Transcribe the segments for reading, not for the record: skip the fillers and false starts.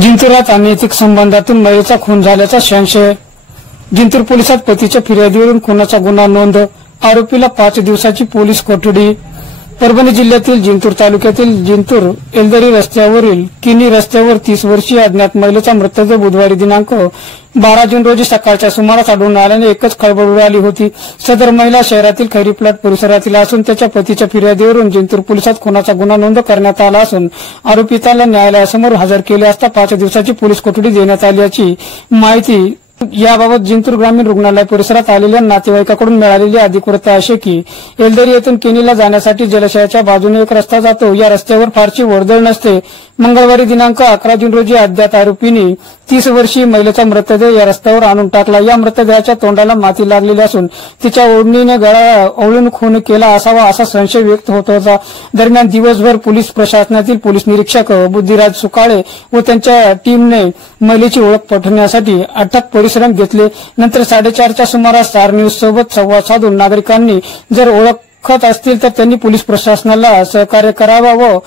जिंतुरात अनैतिक संबंधातून महिलेचा खून झाल्याचा संशय। जिंतूर पोलिसात पतीच्या फिर्यादीवरून खुनाचा गुन्हा नोंद, आरोपीला 5 दिवसाची पोलीस कोठडी। परभणी जिल्ह्यातील जिंतूर तालुक्यातील जिंतूर एलदरी रस्त्यावरील किनी रस्त्यावर 30 वर्षीय अज्ञात महिलेचा मृतदेह बुधवारी दिनांक 12 जून रोजी सकाळच्या सुमारास आढळून आल्याने एकच खळबळ उडाली होती। सदर महिला शहरातील खैरी प्लॉट परिसरातील असून त्याच्या पतीच्या फिर्यादीवरून जिंतूर पोलिसात खुनाचा गुन्हा नोंद करण्यात आला असून आरोपीला न्यायालयासमोर हजर केले असता 5 दिवसाची पोलीस कोठडी देण्यात आल्याची माहिती याबाबत जिंतूर ग्रामीण रुग्णालय परिसरात आलेल्या नातेवाईकांकडून मिळालेली अधिकृत असे की एलदरी येथून केनीला जाण्यासाठी जलाशयाच्या बाजूने एक रस्ता जातो। या रस्त्यावर फारशी वर्दळ नसते। मंगळवारी दिनांक 11 जून रोजी अज्ञात आरोपींनी 30 वर्षीय महिलेचा मृतदेह या रस्त्यावर आणून टाकला। या मृतदेहाच्या तोंडाला माती लागलेली असून तिच्या ओढणीने गळा ओवळून खून केला असावा असा संशय व्यक्त होत होता। दरम्यान दिवसभर पोलीस प्रशासनातील पोलीस निरीक्षक बुद्धिराज सुकाळे व त्यांच्या टीमने महिलेची ओळख पटवण्यासाठी अथक परिश्रम घेतले। नंतर 4:30च्या सुमारास स्टार न्यूज सोबत संवाद साधून नागरिकांनी जर ओळखत असतील तर त्यांनी पोलीस प्रशासनाला सहकार्य करावा व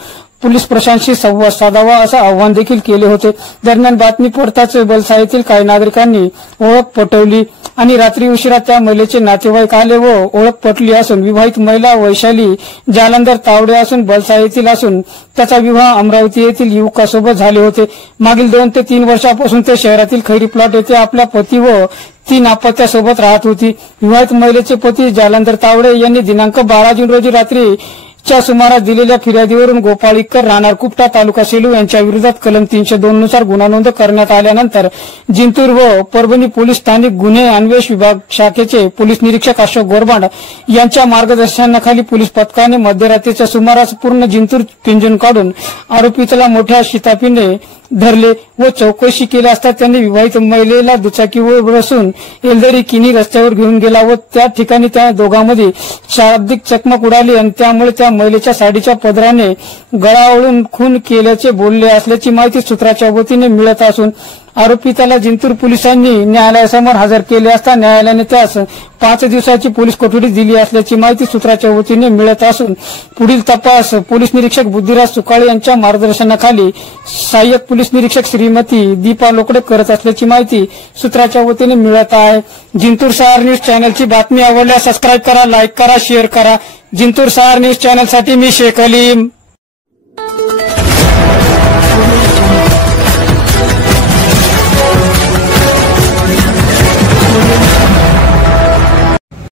पोलीस प्रशासनाशी संवाद साधावा असं आवाहन देखील केले होते। दरम्यान बातमी पडताच बलसाईतील काही नागरिकांनी ओळख पटवली आणि रात्री उशिरा त्या महिलेचे नातेवाईक आले व ओळख पटली असून विवाहित महिला वैशाली जालंधर तावडे असून बलसाईतील असून त्याचा विवाह अमरावती येथील युवकासोबत झाले होते। मागील 2 ते 3 वर्षांपासून ते शहरातील खैरी प्लॉट येथे आपल्या पती व 3 अपत्यासोबत राहत होती। विवाहित महिलेचे पती जालंधर तावडे यांनी दिनांक 12 जून रोजी रात्री च्या सुमारास दिलेल्या फिर्यादीवरून गोपाळीकर राहणार कुपटा तालुका सेलू यांच्या विरोधात कलम 302 नुसार गुन्हा नोंद करण्यात आल्यानंतर जिंतूर व परभणी पोलीस स्थानिक गुन्हे अन्वेष विभाग शाखेचे पोलीस निरीक्षक अशोक गोरबांड यांच्या मार्गदर्शनाखाली पोलीस पथकाने मध्यरात्रीच्या सुमारास पूर्ण जिंतूर पिंजून काढून आरोपीला मोठ्या शिताफीने धरले व चौकशी केली असता त्यांनी विवाहित महिलेला दुचाकीवर बसून एलदरी किनी रस्त्यावर घेऊन गेला व त्या ठिकाणी त्या दोघांमध्ये शाब्दिक चकमक उडाली आणि त्यामुळे त्या महिलेच्या साडीच्या पदराने गळा ओळून खून केल्याचे बोलले असल्याची माहिती सूत्राच्या वतीने मिळत असून आरोपीला जिंतूर पोलिसांनी न्यायालयासमोर हजर केले असता न्यायालयाने त्यास 5 दिवसाची पोलीस कोठडी दिली असल्याची माहिती सूत्राच्या वतीने मिळत असून पुढील तपास पोलीस निरीक्षक बुद्धिराज सुकाळे यांच्या मार्गदर्शनाखाली सहाय्यक पोलीस निरीक्षक श्रीमती दीपा लोकडे करत असल्याची माहिती सूत्राच्या वतीने मिळत आहे। जिंतूर सहार न्यूज चॅनलची बातमी आवडल्यास सबस्क्राईब करा, लाईक करा, शेअर करा। जिंतूर सहार न्यूज चॅनलसाठी मी शेख अलीम।